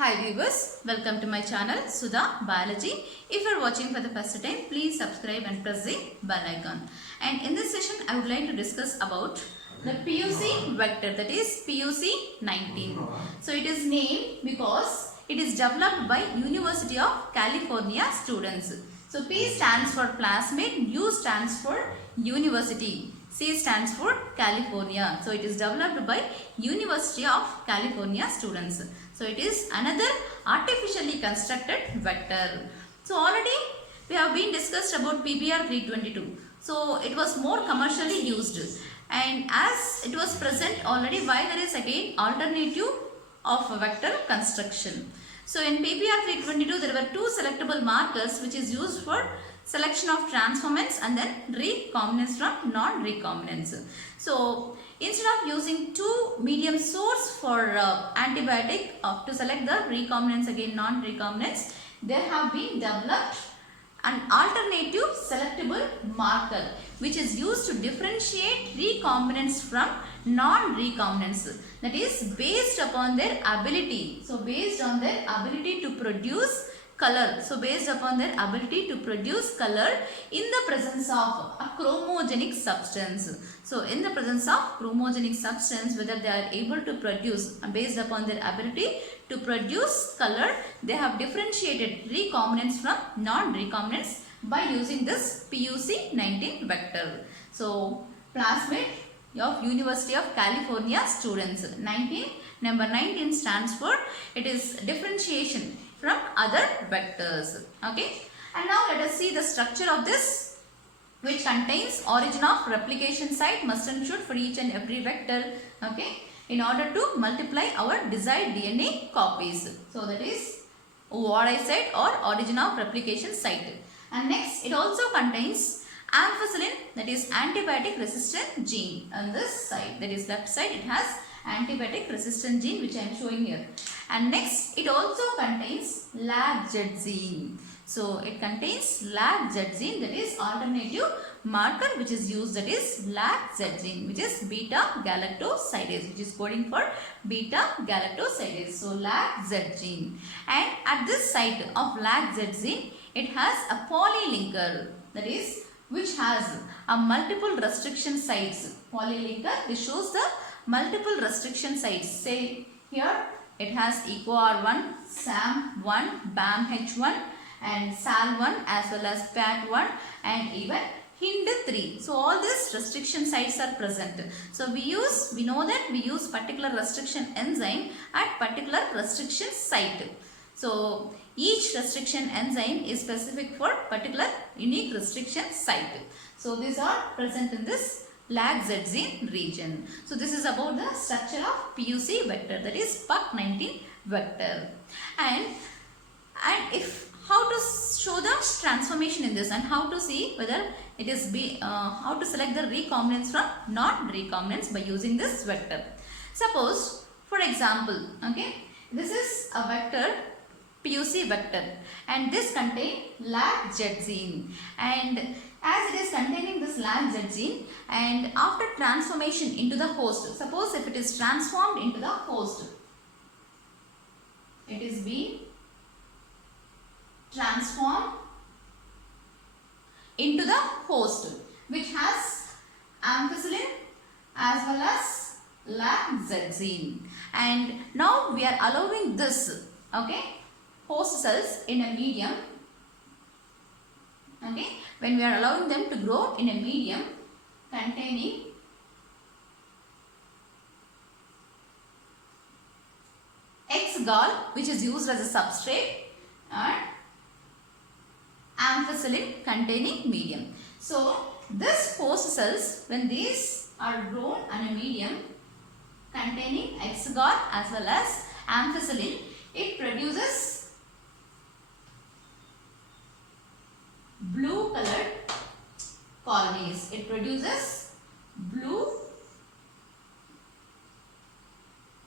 Hi viewers, welcome to my channel Sudha Biology. If you are watching for the first time, please subscribe and press the bell icon. And in this session, I would like to discuss about the PUC vector, that is PUC 19. So it is named because it is developed by University of California students. So P stands for plasmid, U stands for university, C stands for California. So it is developed by University of California students. So it is another artificially constructed vector. So already we have been discussed about PBR 322. So it was more commercially used, and as it was present already, why there is again alternative of vector construction. So in PBR 322 there were two selectable markers which is used for selection of transformants and then recombinants from non-recombinants. So instead of using two medium source for antibiotic to select the recombinants again non-recombinants, there have been developed an alternative selectable marker which is used to differentiate recombinants from non-recombinants, that is based upon their ability. So based on their ability to produce color. So based upon their ability to produce color in the presence of a chromogenic substance. So in the presence of chromogenic substance, whether they are able to produce based upon their ability to produce color, they have differentiated recombinants from non-recombinants by using this PUC 19 vector. So plasmid of University of California students. Number 19 stands for, it is differentiation from other vectors. Okay, and now let us see the structure of this, which contains origin of replication site must and should for each and every vector, okay, in order to multiply our desired DNA copies. So that is what I said, or origin of replication site. And next it also contains ampicillin, that is antibiotic resistant gene. On this side, that is left side, it has antibiotic resistant gene which I am showing here. And next it also contains LAG-Z gene. So it contains LAG-Z gene, that is alternative marker which is used, that is LAG-Z gene, which is beta galactosidase, which is coding for beta galactosidase. So LAG-Z gene. And at this site of LAG-Z gene, it has a polylinker, that is which has a multiple restriction sites. Polylinker, this shows the multiple restriction sites. Say here it has EcoR1, SAM1, BAMH1 and SAL1 as well as PAT1 and even HIND3. So all these restriction sites are present. So we know that we use particular restriction enzyme at particular restriction site. So each restriction enzyme is specific for particular unique restriction site. So these are present in this LAG-Z gene region. So this is about the structure of PUC vector, that is PUC19 vector. And if how to show the transformation in this, and how to see whether it is how to select the recombinants from non-recombinants by using this vector. Suppose for example, okay, this is a vector PUC vector and this contains LAG-Z gene, and as it is containing this LAG-Z gene, and after transformation into the host, suppose if it is transformed into the host, it is being transformed into the host which has ampicillin as well as LAG-Z gene, and now we are allowing this, okay, host cells in a medium, okay, when we are allowing them to grow in a medium containing X-gall, which is used as a substrate, and ampicillin containing medium. So this host cells, when these are grown in a medium containing X-gall as well as ampicillin, it produces blue colored colonies. It produces blue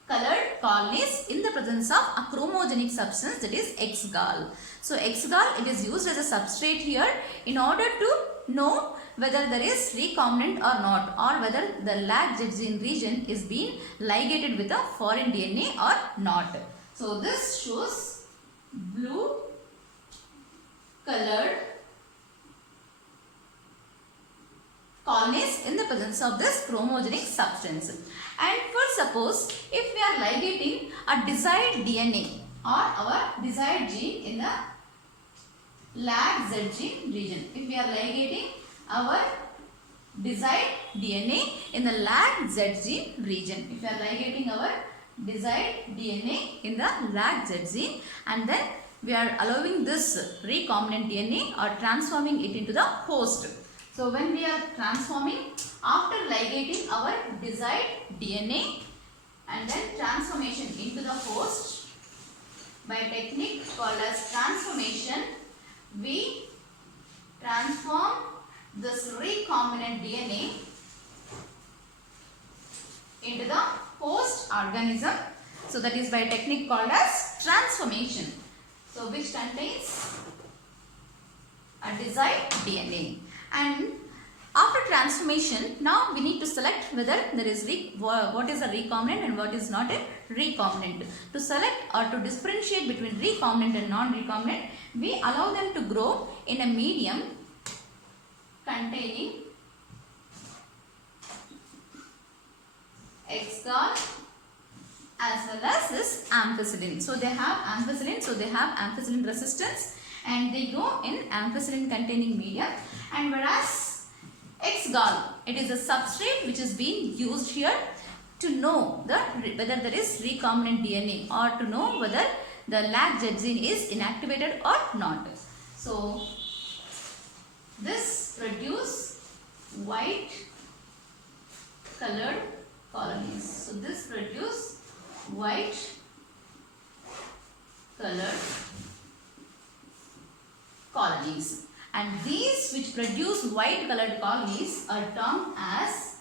colored colonies in the presence of a chromogenic substance, that is X-gall. So X-gall, it is used as a substrate here in order to know whether there is recombinant or not, or whether the LAG-Z gene region is being ligated with a foreign DNA or not. So this shows blue colored colonies in the presence of this chromogenic substance. And for suppose if we are ligating a desired DNA or our desired gene in the lag Z gene region. If we are ligating our desired DNA in the lag Z gene region. If we are ligating our desired DNA in the lag Z gene, and then we are allowing this recombinant DNA or transforming it into the host. So when we are transforming, after ligating our desired DNA and then transformation into the host by a technique called as transformation, we transform this recombinant DNA into the host organism. So that is by a technique called as transformation. So which contains a desired DNA. And after transformation, now we need to select whether there is what is a recombinant and what is not a recombinant. To select or to differentiate between recombinant and non-recombinant, we allow them to grow in a medium containing X-gall as well as this ampicillin. So they have ampicillin, so they have ampicillin resistance and they grow in ampicillin containing medium. And whereas X-gall, it is a substrate which is being used here to know whether there is recombinant DNA or to know whether the lag Z gene is inactivated or not. So this produce white colored colonies. So this produce white colored colonies, and these which produce white colored colonies are termed as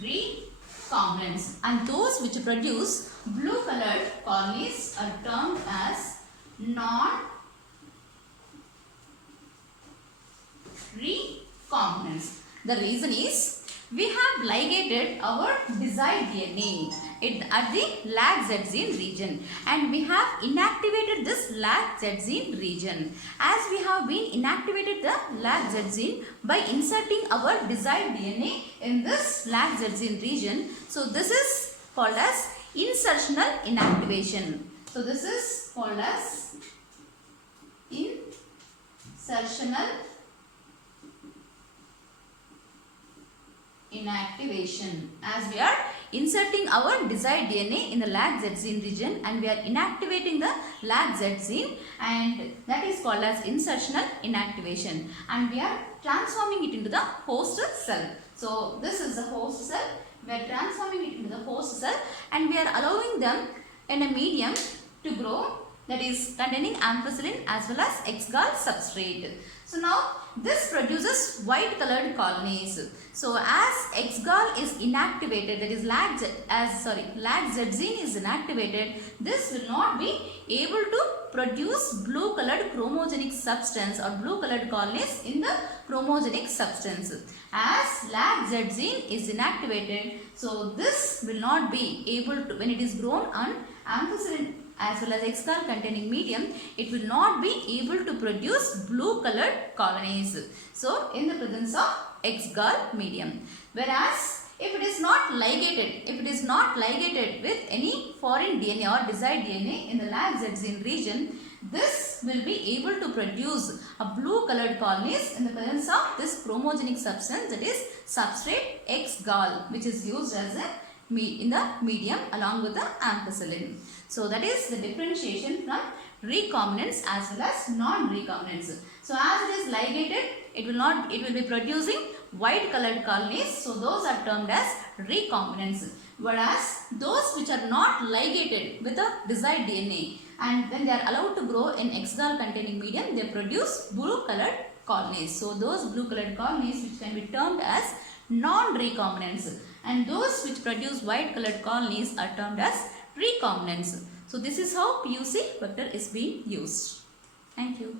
recombinants, and those which produce blue colored colonies are termed as non-recombinants. The reason is we have ligated our desired DNA at the lag Z gene region, and we have inactivated this lag Z gene region. As we have been inactivated the lag Z gene by inserting our desired DNA in this lag Z gene region, so this is called as insertional inactivation. So this is called as insertional inactivation, as we are inserting our desired DNA in the lag Z gene region and we are inactivating the lag Z gene, and that is called as insertional inactivation, and we are transforming it into the host cell. So this is the host cell, we are transforming it into the host cell and we are allowing them in a medium to grow, that is containing ampicillin as well as X-gall substrate. So now this produces white colored colonies. So as X-gall is inactivated, that is lag Z gene is inactivated, this will not be able to produce blue colored chromogenic substance or blue colored colonies in the chromogenic substance. As lag Z gene is inactivated, so this will not be able to, when it is grown on ampicillin as well as X-gall containing medium, it will not be able to produce blue colored colonies. So in the presence of X-gall medium. Whereas if it is not ligated, with any foreign DNA or desired DNA in the lag Z gene region, this will be able to produce a blue colored colonies in the presence of this chromogenic substance, that is substrate X-gall, which is used as in the medium along with the ampicillin. So that is the differentiation from recombinants as well as non-recombinants. So as it is ligated, it will be producing white colored colonies, so those are termed as recombinants. Whereas those which are not ligated with the desired DNA and when they are allowed to grow in X-gall containing medium, they produce blue colored colonies. So those blue colored colonies which can be termed as non-recombinants, and those which produce white colored colonies are termed as recombinants. So this is how PUC vector is being used. Thank you.